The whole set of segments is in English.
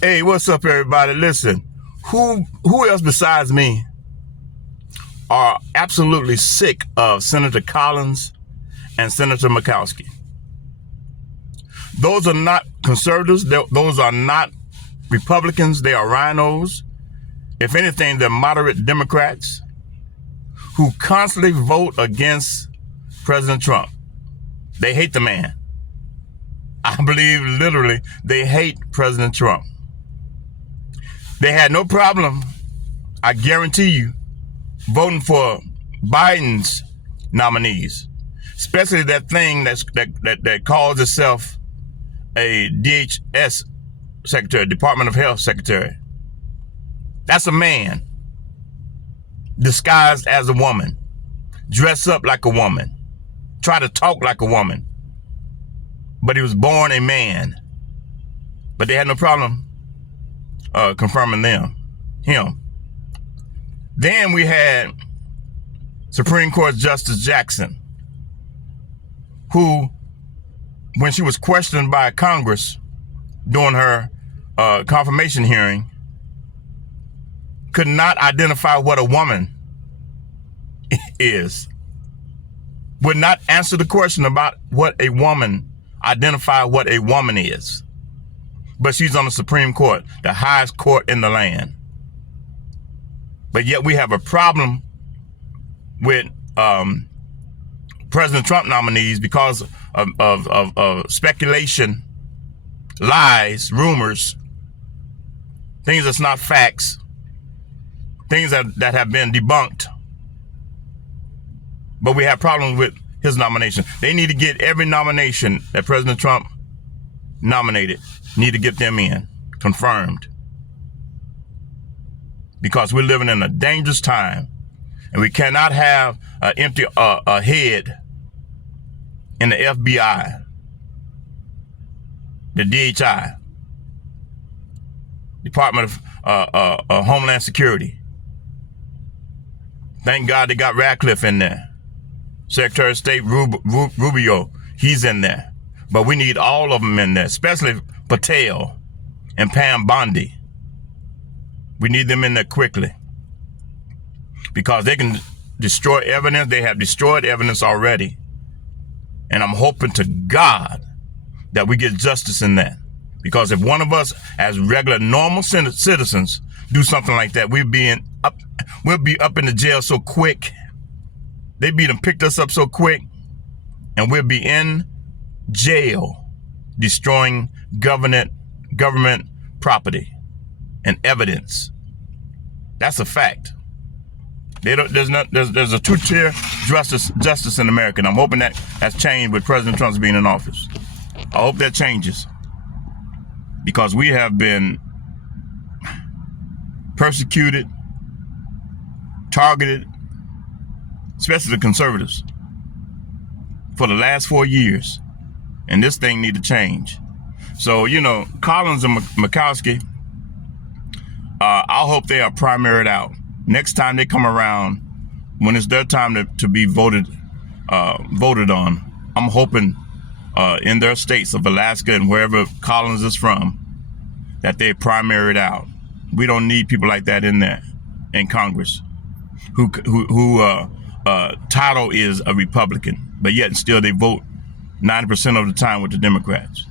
Hey, what's up, everybody? Listen, who else besides me are absolutely sick of Senator Collins and Senator Murkawski? Those are not conservatives. Those are not Republicans. They are RINOs. If anything, they're moderate Democrats who constantly vote against President Trump. They hate the man. I believe literally they hate President Trump. They had no problem, I guarantee you, voting for Biden's nominees, especially that thing that calls itself a DHS secretary, Department of Health secretary. That's a man disguised as a woman, dress up like a woman, try to talk like a woman, but he was born a man. But they had no problem confirming him. Then we had Supreme Court Justice Jackson, who, when she was questioned by Congress during her confirmation hearing, could not identify what a woman is, would not answer the question about identify what a woman is. But she's on the Supreme Court, the highest court in the land. But yet we have a problem with President Trump nominees because of speculation, lies, rumors, things that's not facts, things that have been debunked. But we have problems with his nomination. They need to get every nomination that President Trump nominated, need to get them in, confirmed. Because we're living in a dangerous time, and we cannot have an empty head in the FBI, the DHI, Department of Homeland Security. Thank God they got Radcliffe in there. Secretary of State Rubio, he's in there. But we need all of them in there, especially Patel and Pam Bondi. We need them in there quickly because they can destroy evidence. They have destroyed evidence already. And I'm hoping to God that we get justice in that. Because if one of us, as regular, normal citizens, do something like that, we'll be up in the jail so quick. They picked us up so quick, and we'll be in jail destroying government property and evidence. That's a fact. There's a two-tier justice in America, and I'm hoping that has changed with President Trump's being in office. I hope that changes, because we have been persecuted, targeted, especially the conservatives, for the last 4 years, and this thing need to change. So, Collins and Murkawski, I hope they are primaried out. Next time they come around, when it's their time to be voted on, I'm hoping in their states of Alaska and wherever Collins is from, that they're primaried out. We don't need people like that in there, in Congress, who title is a Republican, but yet still they vote 90% of the time with the Democrats.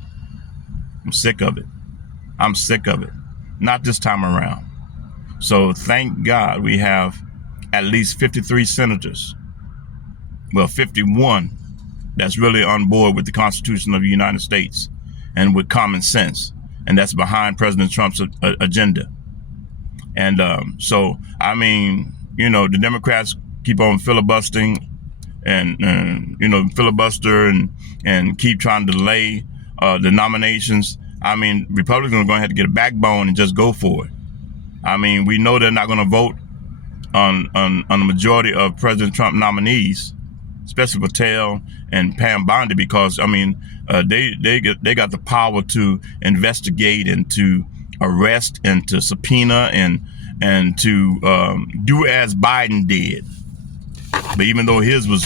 I'm sick of it. Not this time around. So thank God we have at least 53 senators, 51, that's really on board with the Constitution of the United States and with common sense, and that's behind President Trump's agenda. And so, the Democrats keep on filibustering and filibuster and keep trying to delay the nominations. Republicans are going to have to get a backbone and just go for it. We know they're not going to vote on the majority of President Trump nominees, especially Patel and Pam Bondi, because they got the power to investigate and to arrest and to subpoena and to do as Biden did. But even though his was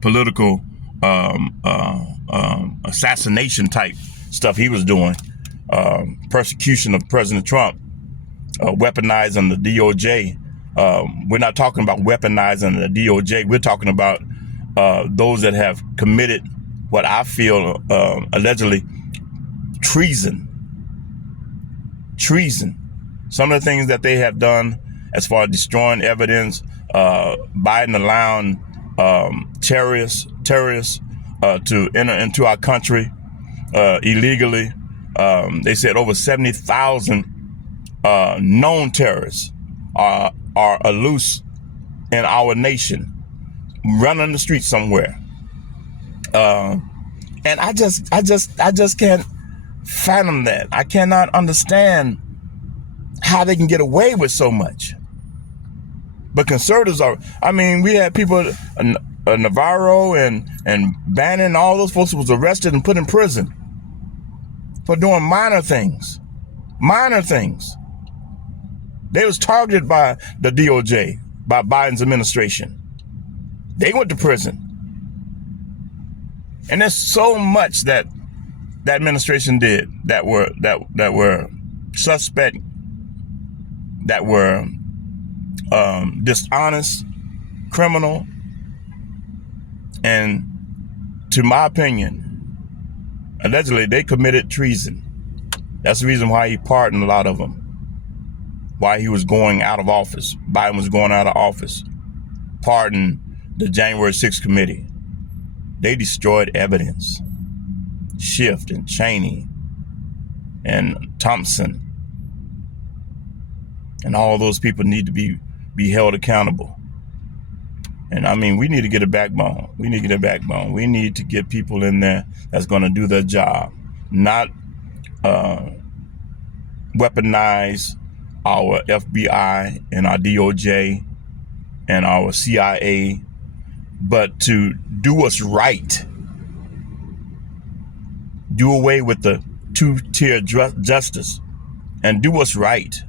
political assassination type stuff he was doing, persecution of President Trump, weaponizing the DOJ. We're not talking about weaponizing the DOJ. We're talking about those that have committed what I feel allegedly treason. Some of the things that they have done as far as destroying evidence, Biden allowing terrorists to enter into our country illegally. They said over 70,000 known terrorists are loose in our nation, running the streets somewhere. And I just can't fathom that. I cannot understand how they can get away with so much. But conservatives are, we had people, Navarro and Bannon, all those folks was arrested and put in prison for doing minor things. They was targeted by the DOJ, by Biden's administration. They went to prison. And there's so much that that administration did that were suspect, that were dishonest, criminal, and to my opinion, allegedly they committed treason. That's the reason why he pardoned a lot of them. Why he was going out of office. Biden was going out of office. Pardoned the January 6th committee. They destroyed evidence. Schiff and Cheney and Thompson and all those people need to be held accountable. And we need to get a backbone. We need to get people in there that's going to do their job, not weaponize our FBI and our DOJ and our CIA, but to do what's right. Do away with the two-tier justice and do what's right.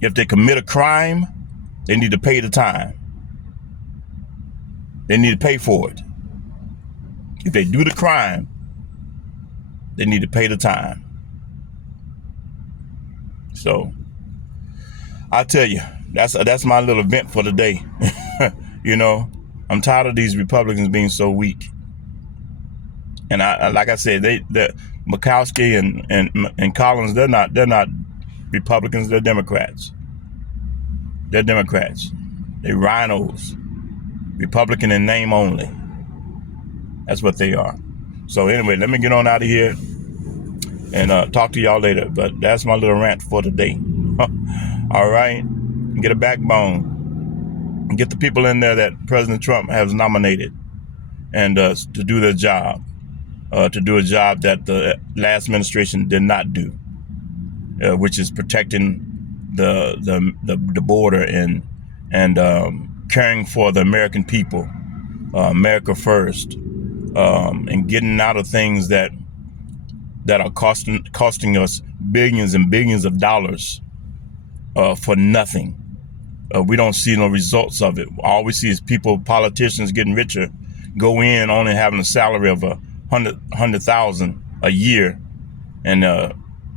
If they commit a crime, they need to pay the time. They need to pay for it. If they do the crime, they need to pay the time. So I tell you, that's my little vent for the day. I'm tired of these Republicans being so weak. And like I said, the Murkawski and Collins, they're not Republicans, they're Democrats. They're Democrats. They're RINOS. Republican in name only. That's what they are. So anyway, let me get on out of here and talk to y'all later. But that's my little rant for today. All right? Get a backbone. And get the people in there that President Trump has nominated and to do their job. To do a job that the last administration did not do, which is protecting the border and caring for the American people, America first, and getting out of things that are costing us billions and billions of dollars for nothing. We don't see no results of it. All we see is politicians getting richer, go in only having a salary of $100,000 a year, and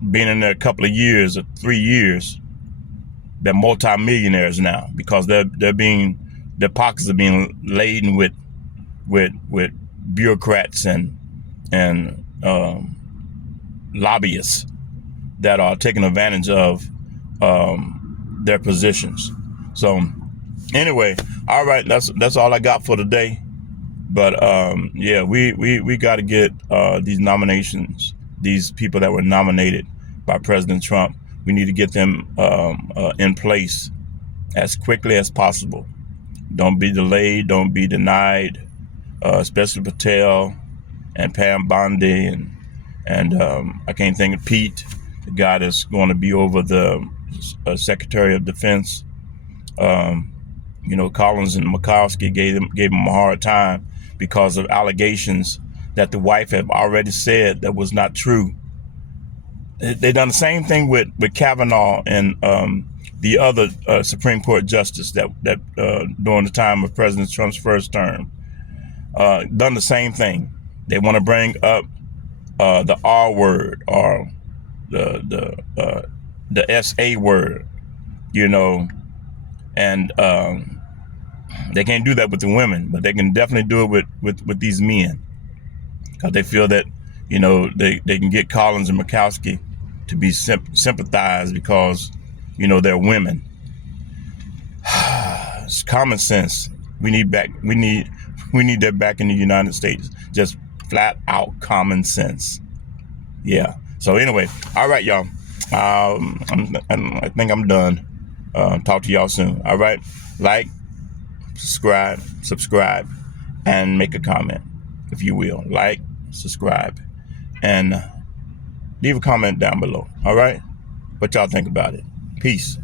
being in there a couple of years or 3 years, they're multimillionaires now because their pockets are being laden with bureaucrats and lobbyists that are taking advantage of their positions. So anyway, all right, that's all I got for today. But we got to get these nominations, these people that were nominated by President Trump. We need to get them in place as quickly as possible. Don't be delayed. Don't be denied. Especially Patel and Pam Bondi and I can't think of Pete, the guy that's going to be over the Secretary of Defense. Collins and Murkawski gave him a hard time because of allegations that the wife had already said that was not true. They done the same thing with Kavanaugh and the other Supreme Court justice that during the time of President Trump's first term. Done the same thing. They want to bring up the R word or the SA word, you know, and they can't do that with the women, but they can definitely do it with these men, because they feel that, you know, they can get Collins and Murkawski to be sympathized because, you know, they're women. It's common sense. We need that back in the United States. Just flat out common sense. Yeah. So anyway, all right, y'all. I think I'm done. Talk to y'all soon. All right. Like, subscribe, and make a comment, if you will. Like, subscribe, and leave a comment down below. All right. What y'all think about it? Peace.